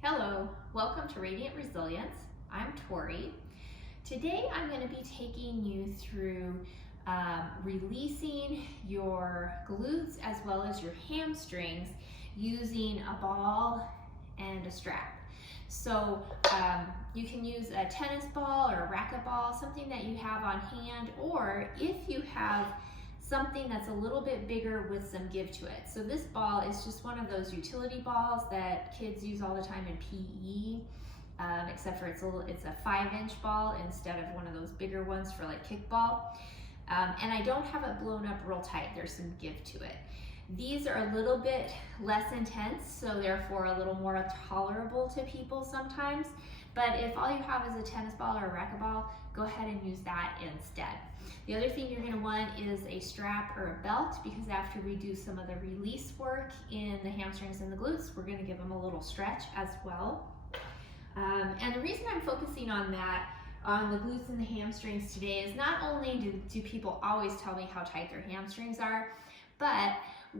Hello, welcome to Radiant Resilience. I'm Torrey. Today I'm going to be taking you through releasing your glutes as well as your hamstrings using a ball and a strap. So you can use a tennis ball or a racquetball, something that you have on hand, or if you have something that's a little bit bigger with some give to it. So this ball is just one of those utility balls that kids use all the time in PE, except for it's a 5-inch ball instead of one of those bigger ones for like kickball. And I don't have it blown up real tight. There's some give to it. These are a little bit less intense, so therefore a little more tolerable to people sometimes. But if all you have is a tennis ball or a racquetball, go ahead and use that instead. The other thing you're going to want is a strap or a belt, because after we do some of the release work in the hamstrings and the glutes, we're going to give them a little stretch as well. And the reason I'm focusing on that, on the glutes and the hamstrings today, is not only do people always tell me how tight their hamstrings are, but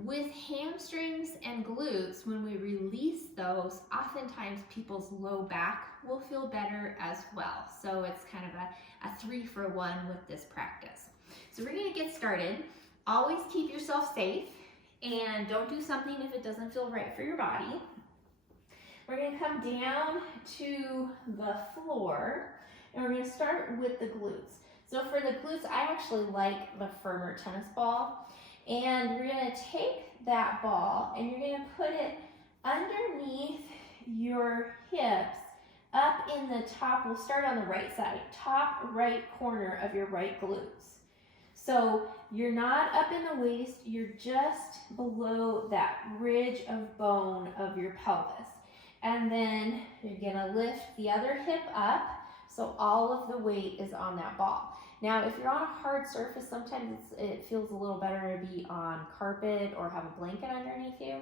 with hamstrings and glutes, when we release those, oftentimes people's low back will feel better as well. So it's kind of a 3-for-1 with this practice. So we're going to get started. Always keep yourself safe and don't do something if it doesn't feel right for your body. We're going to come down to the floor and we're going to start with the glutes. So for the glutes, I actually like the firmer tennis ball. And you're going to take that ball and you're going to put it underneath your hips, up in the top. We'll start on the right side, top right corner of your right glutes. So you're not up in the waist, you're just below that ridge of bone of your pelvis. And then you're going to lift the other hip up so all of the weight is on that ball. Now, if you're on a hard surface, sometimes it feels a little better to be on carpet or have a blanket underneath you.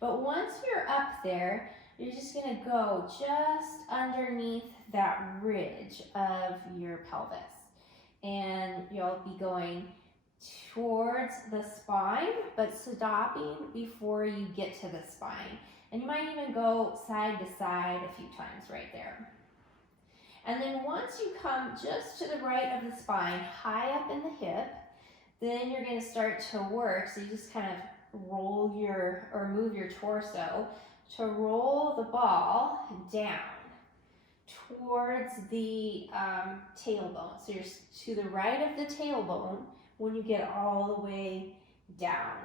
But once you're up there, you're just going to go just underneath that ridge of your pelvis. And you'll be going towards the spine, but stopping before you get to the spine. And you might even go side to side a few times right there. And then once you come just to the right of the spine, high up in the hip, then you're going to start to work. So you just kind of roll move your torso to roll the ball down towards the tailbone. So you're to the right of the tailbone when you get all the way down.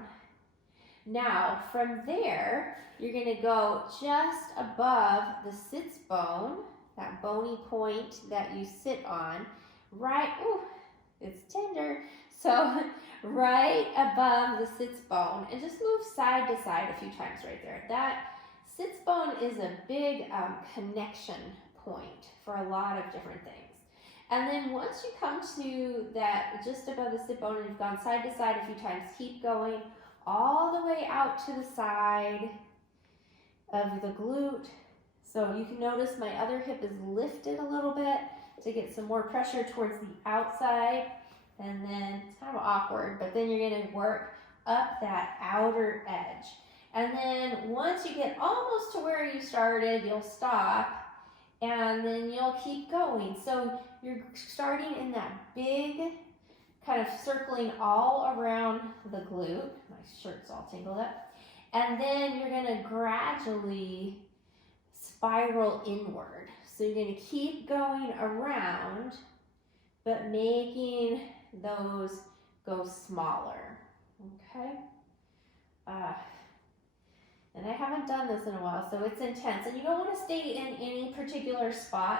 Now, from there, you're going to go just above the sits bone, that bony point that you sit on, right, ooh, it's tender, so right above the sits bone, and just move side to side a few times right there. That sits bone is a big connection point for a lot of different things. And then once you come to that just above the sit bone and you've gone side to side a few times, keep going all the way out to the side of the glute. So you can notice my other hip is lifted a little bit to get some more pressure towards the outside. And then it's kind of awkward, but then you're going to work up that outer edge. And then once you get almost to where you started, you'll stop and then you'll keep going. So you're starting in that big kind of circling all around the glute. My shirt's all tangled up. And then you're going to gradually spiral inward. So you're going to keep going around, but making those go smaller. Okay? And I haven't done this in a while, so it's intense. And you don't want to stay in any particular spot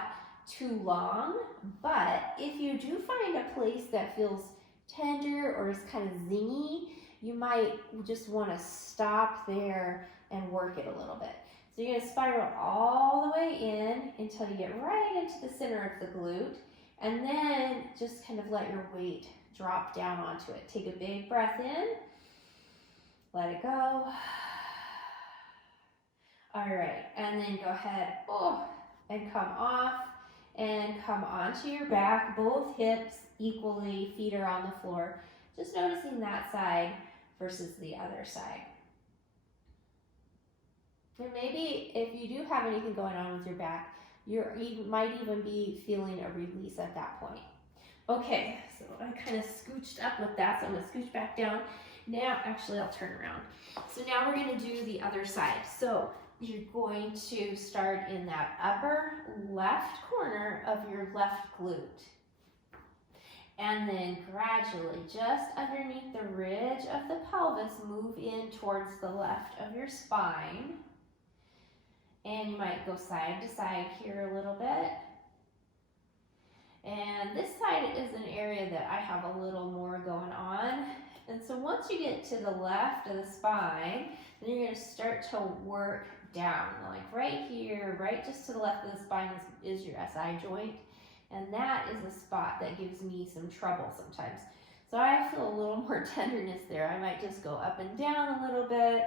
too long, but if you do find a place that feels tender or is kind of zingy, you might just want to stop there and work it a little bit. So you're going to spiral all the way in until you get right into the center of the glute, and then just kind of let your weight drop down onto it. Take a big breath in, let it go. All right, and then go ahead, and come off and come onto your back, both hips equally, feet are on the floor. Just noticing that side versus the other side. And maybe if you do have anything going on with your back, you might even be feeling a release at that point. Okay, so I kind of scooched up with that, so I'm gonna scooch back down. Now, actually, I'll turn around. So now we're gonna do the other side. So you're going to start in that upper left corner of your left glute. And then gradually, just underneath the ridge of the pelvis, move in towards the left of your spine. And you might go side to side here a little bit. And this side is an area that I have a little more going on. And so once you get to the left of the spine, then you're going to start to work down. Like right here, right just to the left of the spine is your SI joint. And that is a spot that gives me some trouble sometimes. So I feel a little more tenderness there. I might just go up and down a little bit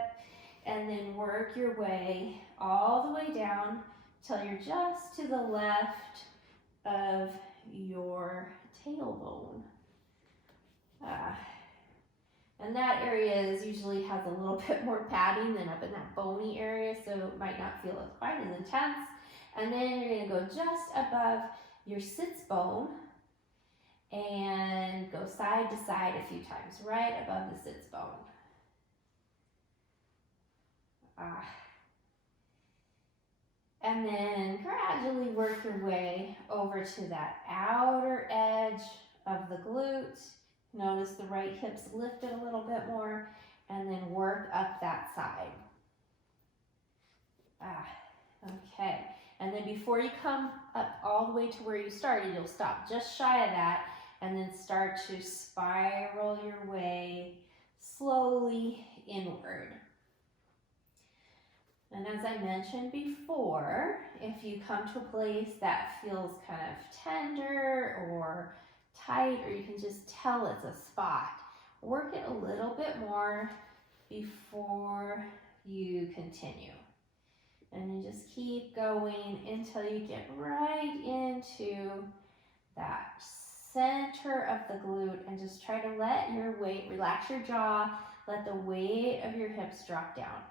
and then work your way all the way down till you're just to the left of your tailbone. And that area usually has a little bit more padding than up in that bony area, so it might not feel quite as intense. And then you're going to go just above your sits bone and go side to side a few times, right above the sits bone. And then gradually work your way over to that outer edge of the glute. Notice the right hip's lifted a little bit more, and then work up that side. Okay. And then before you come up all the way to where you started, you'll stop just shy of that, and then start to spiral your way slowly inward. And as I mentioned before, if you come to a place that feels kind of tender or tight, or you can just tell it's a spot, work it a little bit more before you continue. And you just keep going until you get right into that center of the glute, and just try to let your weight, relax your jaw, let the weight of your hips drop down.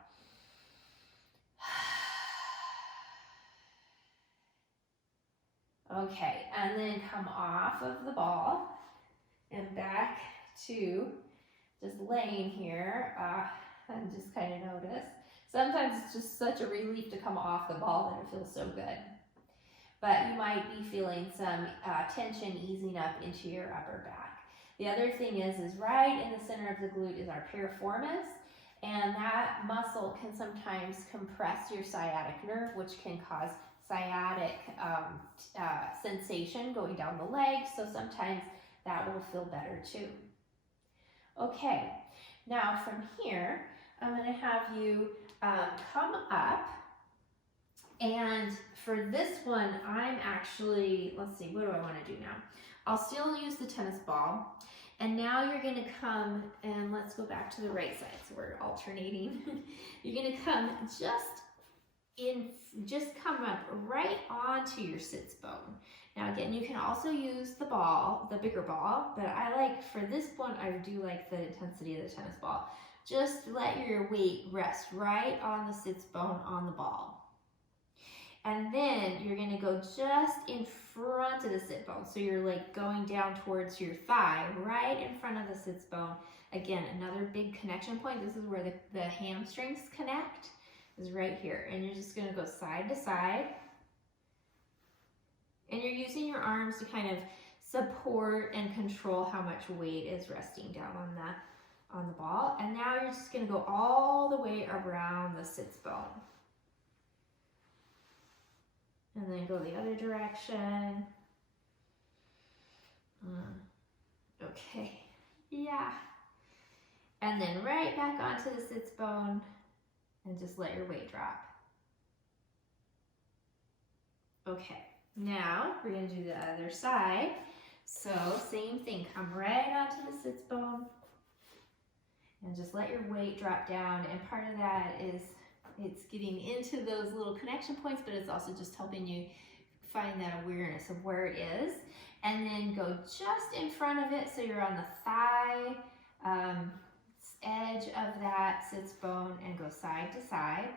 Okay, and then come off of the ball and back to just laying here, and just kind of notice. Sometimes it's just such a relief to come off the ball that it feels so good. But you might be feeling some tension easing up into your upper back. The other thing is right in the center of the glute is our piriformis, and that muscle can sometimes compress your sciatic nerve, which can cause sciatic sensation going down the leg, so sometimes that will feel better too. Okay, now from here, I'm going to have you come up, and for this one, I'm actually, let's see, what do I want to do now? I'll still use the tennis ball, and now you're going to come, and let's go back to the right side, so we're alternating. You're going to come just come up right onto your sits bone. Now again, you can also use the ball, the bigger ball, but I like, for this one, I do like the intensity of the tennis ball. Just let your weight rest right on the sits bone on the ball. And then you're gonna go just in front of the sit bone. So you're like going down towards your thigh, right in front of the sits bone. Again, another big connection point. This is where the hamstrings connect, is right here. And you're just gonna go side to side. And you're using your arms to kind of support and control how much weight is resting down on the ball. And now you're just gonna go all the way around the sits bone. And then go the other direction. Okay, yeah. And then right back onto the sits bone, and just let your weight drop. Okay, now we're gonna do the other side. So same thing, come right onto the sits bone, and just let your weight drop down. And part of that is it's getting into those little connection points, but it's also just helping you find that awareness of where it is. And then go just in front of it, so you're on the thigh edge of that sits bone, and go side to side.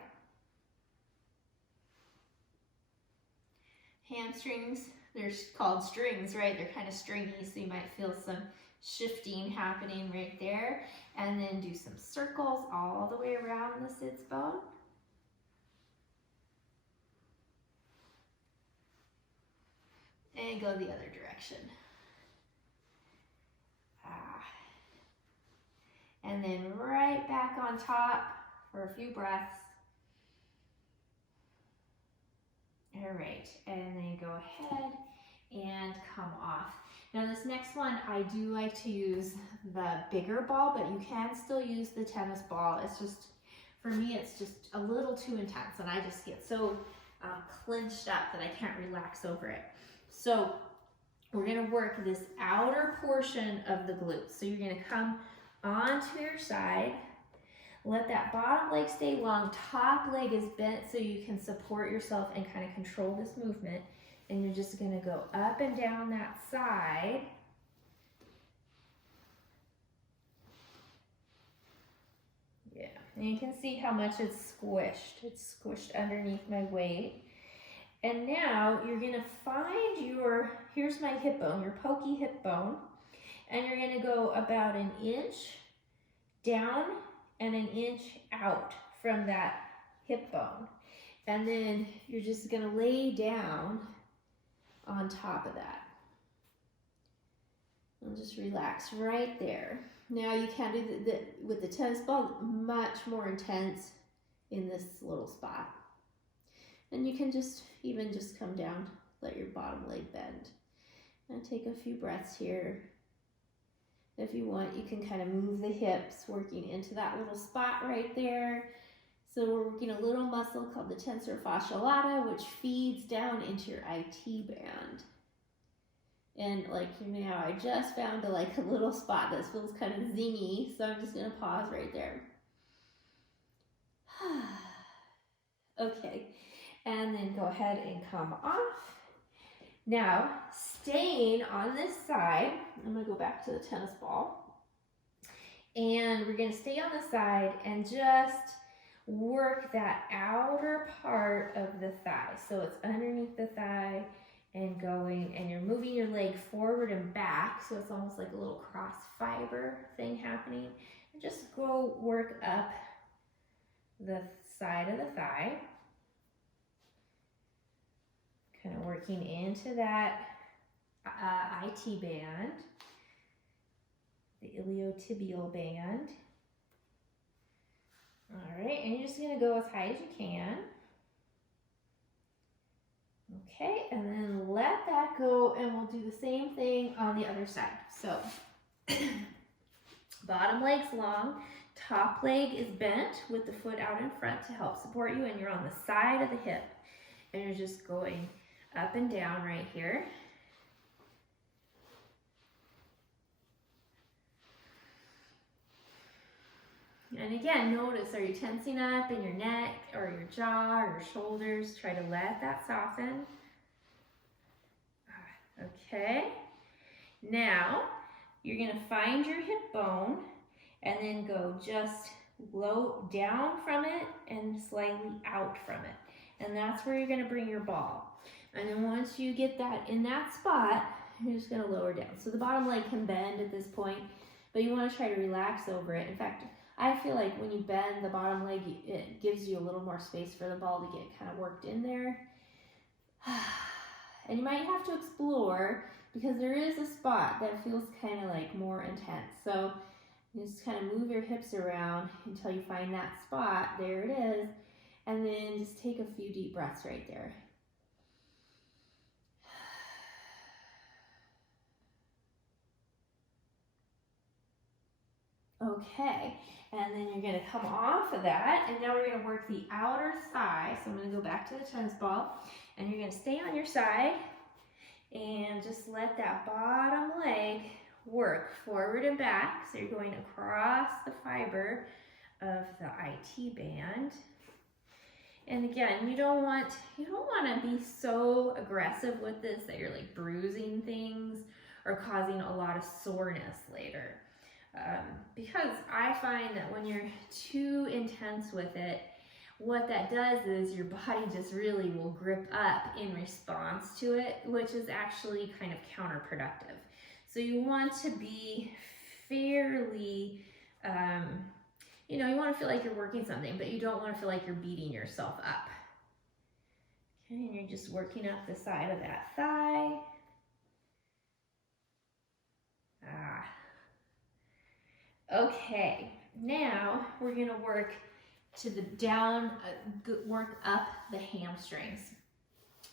hamstrings, they're called strings, right? They're kind of stringy, so you might feel some shifting happening right there. And then do some circles all the way around the sits bone. And go the other direction. And then right back on top for a few breaths. All right, and then go ahead and come off. Now this next one, I do like to use the bigger ball, but you can still use the tennis ball. It's just, for me, it's just a little too intense, and I just get so clenched up that I can't relax over it. So we're gonna work this outer portion of the glutes. So you're gonna come onto your side, let that bottom leg stay long, top leg is bent so you can support yourself and kind of control this movement. And you're just gonna go up and down that side. Yeah, and you can see how much it's squished. It's squished underneath my weight. And now you're gonna find your, here's my hip bone, your pokey hip bone. And you're gonna go about an inch down and an inch out from that hip bone. And then you're just gonna lay down on top of that. And just relax right there. Now you can do with the tennis ball, much more intense in this little spot. And you can just come down, let your bottom leg bend. And take a few breaths here. If you want, you can kind of move the hips, working into that little spot right there. So we're working a little muscle called the tensor fascial, which feeds down into your IT band. And like now, I just found a little spot that feels kind of zingy, so I'm just gonna pause right there. Okay, and then go ahead and come off. Now, staying on this side, I'm gonna go back to the tennis ball. And we're gonna stay on the side and just work that outer part of the thigh. So it's underneath the thigh and going, and you're moving your leg forward and back. So it's almost like a little cross fiber thing happening. And just go work up the side of the thigh. Kind of working into that IT band, the iliotibial band. All right, and you're just gonna go as high as you can. Okay, and then let that go, and we'll do the same thing on the other side. So, bottom leg's long, top leg is bent with the foot out in front to help support you, and you're on the side of the hip. And you're just going up and down right here. And again, notice, are you tensing up in your neck or your jaw or your shoulders? Try to let that soften. Okay. Now, you're gonna find your hip bone and then go just low down from it and slightly out from it. And that's where you're gonna bring your ball. And then once you get that in that spot, you're just gonna lower down. So the bottom leg can bend at this point, but you wanna try to relax over it. In fact, I feel like when you bend the bottom leg, it gives you a little more space for the ball to get kind of worked in there. And you might have to explore, because there is a spot that feels kind of like more intense. So you just kind of move your hips around until you find that spot. There it is. And then just take a few deep breaths right there. Okay, and then you're gonna come off of that, and now we're gonna work the outer thigh. So I'm gonna go back to the tennis ball, and you're gonna stay on your side, and just let that bottom leg work forward and back. So you're going across the fiber of the IT band. And again, you don't want to be so aggressive with this that you're like bruising things or causing a lot of soreness later. Because I find that when you're too intense with it, what that does is your body just really will grip up in response to it, which is actually kind of counterproductive. So you want to be fairly, you know, you want to feel like you're working something, but you don't want to feel like you're beating yourself up. Okay, and you're just working up the side of that thigh. Okay, now we're gonna work to the down, work up the hamstrings.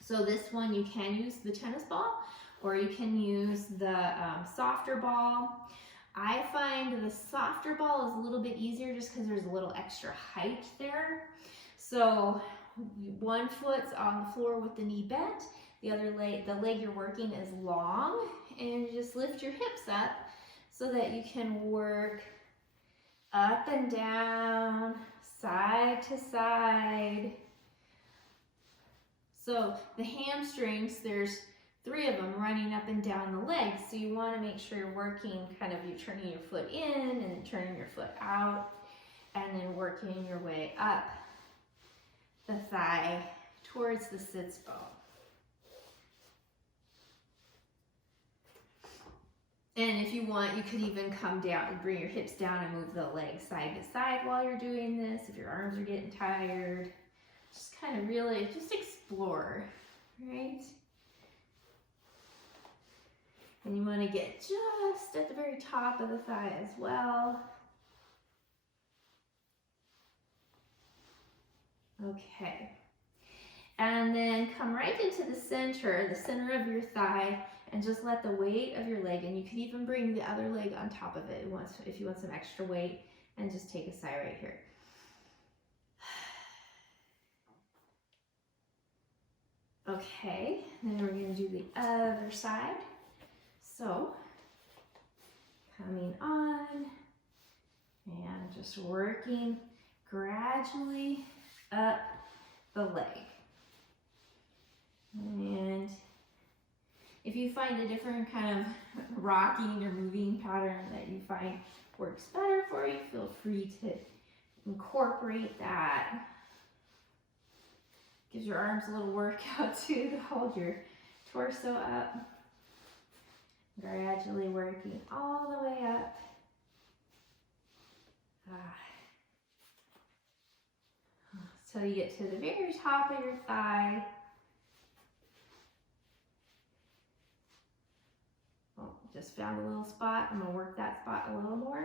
So this one you can use the tennis ball, or you can use the softer ball. I find the softer ball is a little bit easier just because there's a little extra height there. So one foot's on the floor with the knee bent, the other leg, the leg you're working is long, and you just lift your hips up so that you can work up and down, side to side. So the hamstrings, there's 3 of them running up and down the legs. So you want to make sure you're working kind of, you're turning your foot in and then turning your foot out and then working your way up the thigh towards the sits bone. And if you want, you could even come down and bring your hips down and move the legs side to side while you're doing this. If your arms are getting tired, just kind of really just explore, right? And you want to get just at the very top of the thigh as well. Okay. And then come right into the center of your thigh, and just let the weight of your leg, and you can even bring the other leg on top of it if you want some extra weight, and just take a sigh right here. Okay, then we're going to do the other side. So, coming on, and just working gradually up the leg. And if you find a different kind of rocking or moving pattern that you find works better for you, feel free to incorporate that. Gives your arms a little workout too to hold your torso up. Gradually working all the way up. So you get to the very top of your thigh. Just found a little spot. I'm going to work that spot a little more.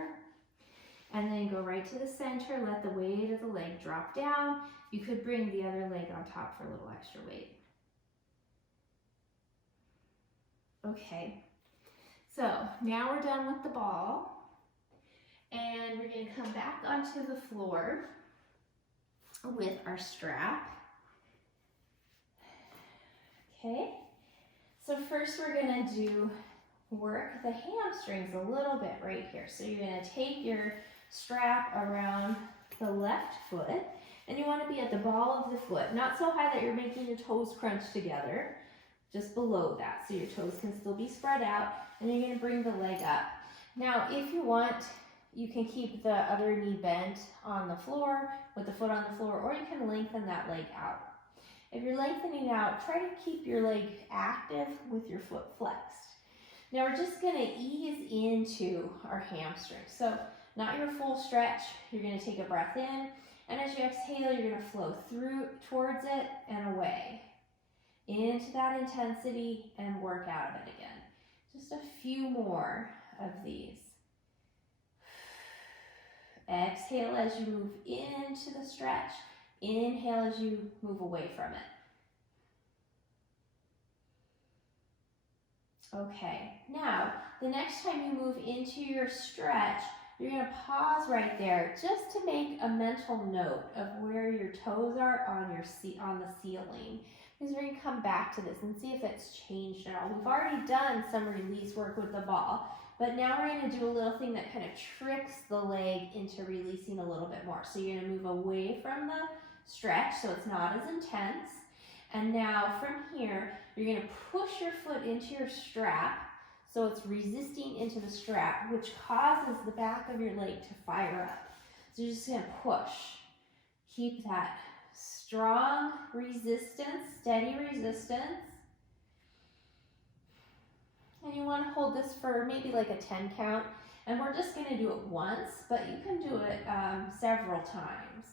And then go right to the center. Let the weight of the leg drop down. You could bring the other leg on top for a little extra weight. Okay. So now we're done with the ball. And we're going to come back onto the floor with our strap. Okay. So first we're going to work the hamstrings a little bit right here. So you're going to take your strap around the left foot, and you want to be at the ball of the foot, not so high that you're making your toes crunch together, just below that, so your toes can still be spread out, and you're going to bring the leg up. Now, if you want, you can keep the other knee bent on the floor, with the foot on the floor, or you can lengthen that leg out. If you're lengthening out, try to keep your leg active with your foot flexed. Now we're just going to ease into our hamstrings. So not your full stretch, you're going to take a breath in, and as you exhale, you're going to flow through towards it and away. Into that intensity and work out of it again. Just a few more of these. Exhale as you move into the stretch. Inhale as you move away from it. Okay, now the next time you move into your stretch, you're going to pause right there just to make a mental note of where your toes are on the ceiling. Because we're going to come back to this and see if it's changed at all. We've already done some release work with the ball, but now we're going to do a little thing that kind of tricks the leg into releasing a little bit more. So you're going to move away from the stretch so it's not as intense. And now from here, you're going to push your foot into your strap so it's resisting into the strap, which causes the back of your leg to fire up. So you're just going to push. Keep that strong resistance, steady resistance. And you want to hold this for maybe like a 10 count. And we're just going to do it once, but you can do it several times.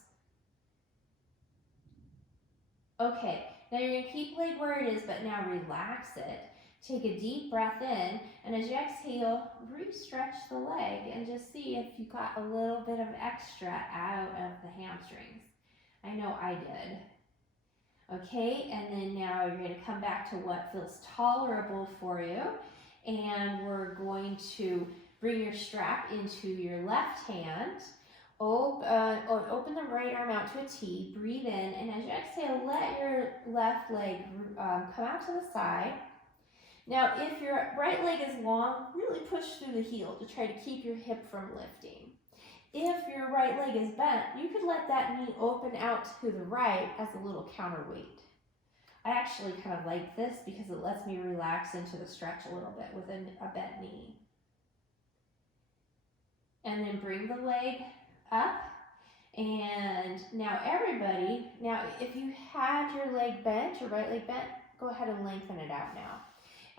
Okay, now you're going to keep leg where it is, but now relax it. Take a deep breath in, and as you exhale, re-stretch the leg and just see if you got a little bit of extra out of the hamstrings. I know I did. Okay, and then now you're going to come back to what feels tolerable for you, and we're going to bring your strap into your left hand. Open the right arm out to a T, breathe in, and as you exhale, let your left leg come out to the side. Now, if your right leg is long, really push through the heel to try to keep your hip from lifting. If your right leg is bent, you could let that knee open out to the right as a little counterweight. I actually kind of like this because it lets me relax into the stretch a little bit with a bent knee. And then bring the leg up. And now everybody, if you had your leg bent, your right leg bent, go ahead and lengthen it out now.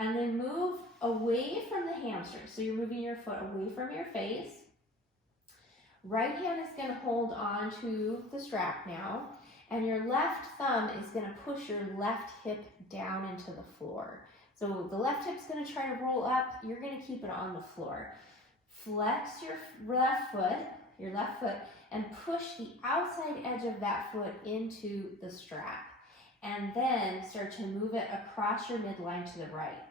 And then move away from the hamstring. So you're moving your foot away from your face. Right hand is going to hold on to the strap now. And your left thumb is going to push your left hip down into the floor. So the left hip's going to try to roll up. You're going to keep it on the floor. Flex your left foot, and push the outside edge of that foot into the strap. And then start to move it across your midline to the right.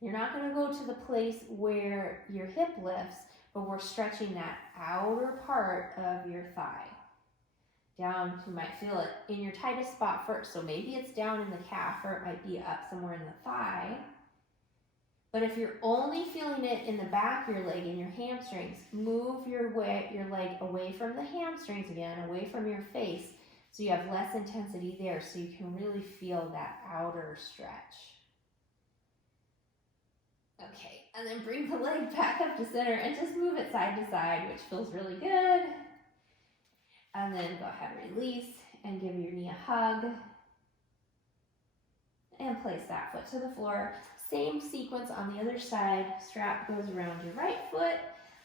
You're not going to go to the place where your hip lifts, but we're stretching that outer part of your thigh. Down, you might feel it in your tightest spot first. So maybe it's down in the calf, or it might be up somewhere in the thigh. But if you're only feeling it in the back of your leg, in your hamstrings, move your leg away from the hamstrings again, away from your face, so you have less intensity there, so you can really feel that outer stretch. Okay, and then bring the leg back up to center and just move it side to side, which feels really good. And then go ahead and release and give your knee a hug. And place that foot to the floor. Same sequence on the other side. Strap goes around your right foot.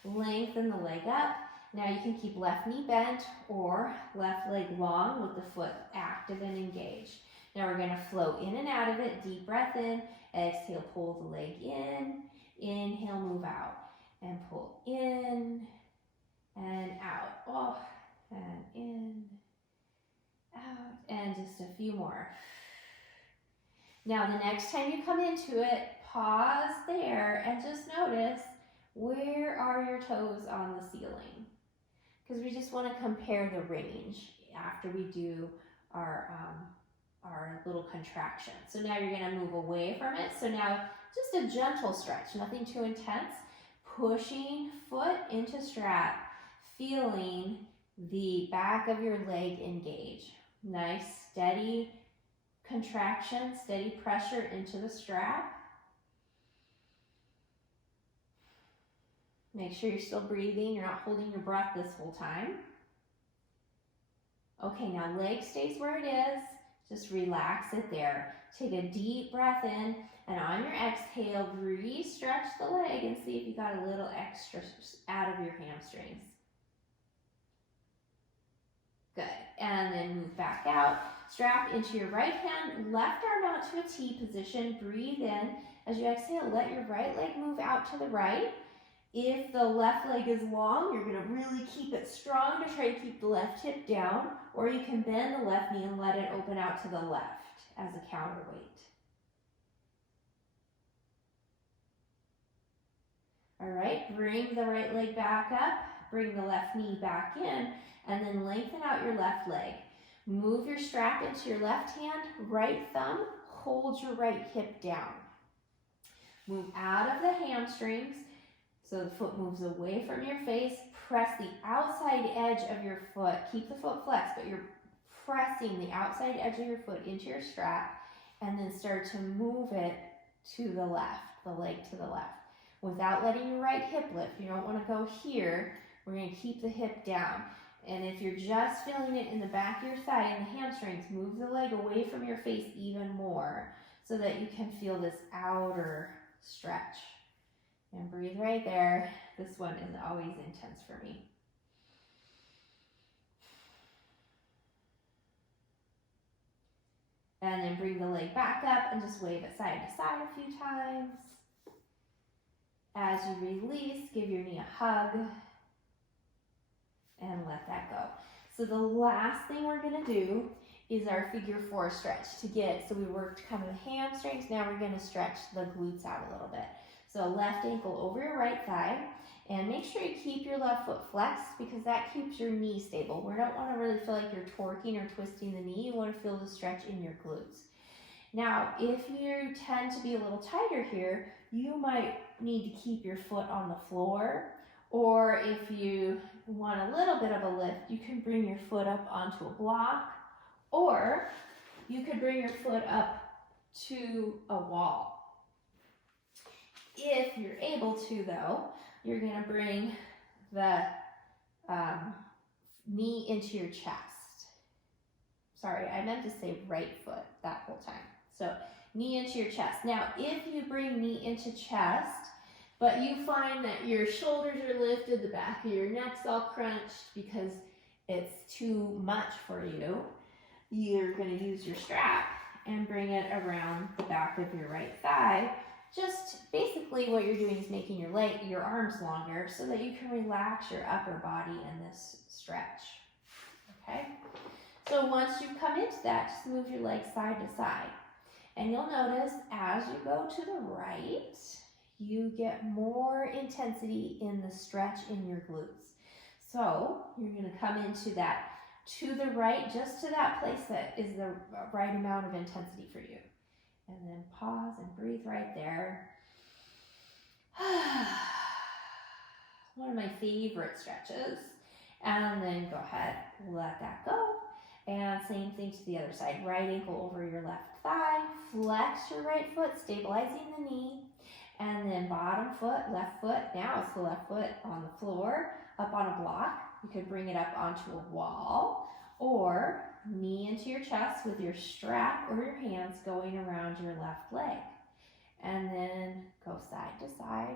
Lengthen the leg up. Now you can keep left knee bent or left leg long with the foot active and engaged. Now we're going to flow in and out of it. Deep breath in. Exhale, pull the leg in. Inhale, move out. And pull in and out. Oh, and in, out. And just a few more. Now the next time you come into it, pause there and just notice, where are your toes on the ceiling? Because we just want to compare the range after we do our little contraction. So now you're going to move away from it. So now just a gentle stretch, nothing too intense. Pushing foot into strap, feeling the back of your leg engage. Nice, steady contraction, steady pressure into the strap. Make sure you're still breathing. You're not holding your breath this whole time. Okay, now leg stays where it is. Just relax it there. Take a deep breath in, and on your exhale, re-stretch the leg and see if you got a little extra out of your hamstrings. Good, and then move back out. Strap into your right hand, left arm out to a T position. Breathe in. As you exhale, let your right leg move out to the right. If the left leg is long, you're going to really keep it strong to try to keep the left hip down, or you can bend the left knee and let it open out to the left as a counterweight. All right, bring the right leg back up, bring the left knee back in, and then lengthen out your left leg. Move your strap into your left hand, right thumb, hold your right hip down. Move out of the hamstrings, so the foot moves away from your face. Press the outside edge of your foot. Keep the foot flexed, but you're pressing the outside edge of your foot into your strap, and then start to move it to the left, the leg to the left, without letting your right hip lift. You don't want to go here. We're going to keep the hip down. And if you're just feeling it in the back of your thigh and the hamstrings, move the leg away from your face even more so that you can feel this outer stretch. And breathe right there. This one is always intense for me. And then bring the leg back up and just wave it side to side a few times. As you release, give your knee a hug and let that go. So the last thing we're gonna do is our figure 4 stretch to get, so we worked kind of the hamstrings, now we're gonna stretch the glutes out a little bit. So left ankle over your right thigh, and make sure you keep your left foot flexed because that keeps your knee stable. We don't wanna really feel like you're torquing or twisting the knee, you wanna feel the stretch in your glutes. Now, if you tend to be a little tighter here, you might need to keep your foot on the floor, or if you want a little bit of a lift, you can bring your foot up onto a block, or you could bring your foot up to a wall. If you're able to though, you're gonna bring the knee into your chest. Sorry, I meant to say right foot that whole time. So knee into your chest. Now, if you bring knee into chest, but you find that your shoulders are lifted, the back of your neck's all crunched because it's too much for you, you're gonna use your strap and bring it around the back of your right thigh. Just basically what you're doing is making your arms longer so that you can relax your upper body in this stretch, okay? So once you come into that, just move your legs side to side. And you'll notice as you go to the right, you get more intensity in the stretch in your glutes. So you're gonna come into that to the right, just to that place that is the right amount of intensity for you. And then pause and breathe right there. One of my favorite stretches. And then go ahead, let that go. And same thing to the other side. Right ankle over your left thigh. Flex your right foot, stabilizing the knee. And then bottom foot, left foot. Now it's the left foot on the floor, up on a block. You could bring it up onto a wall. Or knee into your chest with your strap or your hands going around your left leg. And then go side to side.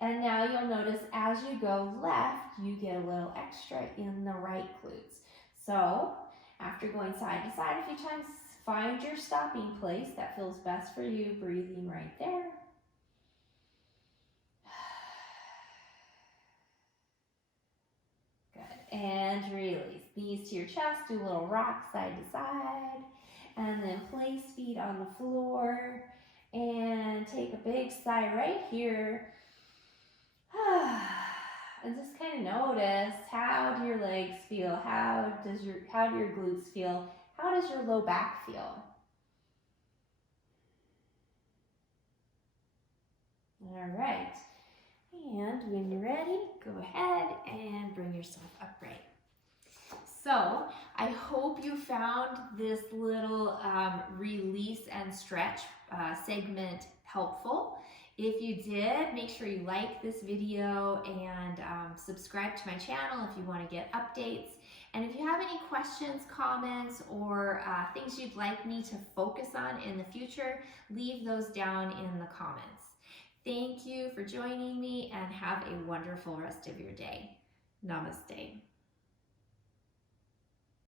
And now you'll notice as you go left, you get a little extra in the right glutes. So after going side to side a few times, find your stopping place that feels best for you, breathing right there. Good, and release. Knees to your chest, do a little rock side to side, and then place feet on the floor, and take a big sigh right here. And just kind of notice, how do your legs feel? How do your glutes feel? How does your low back feel? All right. And when you're ready, go ahead and bring yourself upright. So I hope you found this little release and stretch segment helpful. If you did, make sure you like this video and subscribe to my channel if you want to get updates. And if you have any questions, comments, or things you'd like me to focus on in the future, leave those down in the comments. Thank you for joining me and have a wonderful rest of your day. Namaste.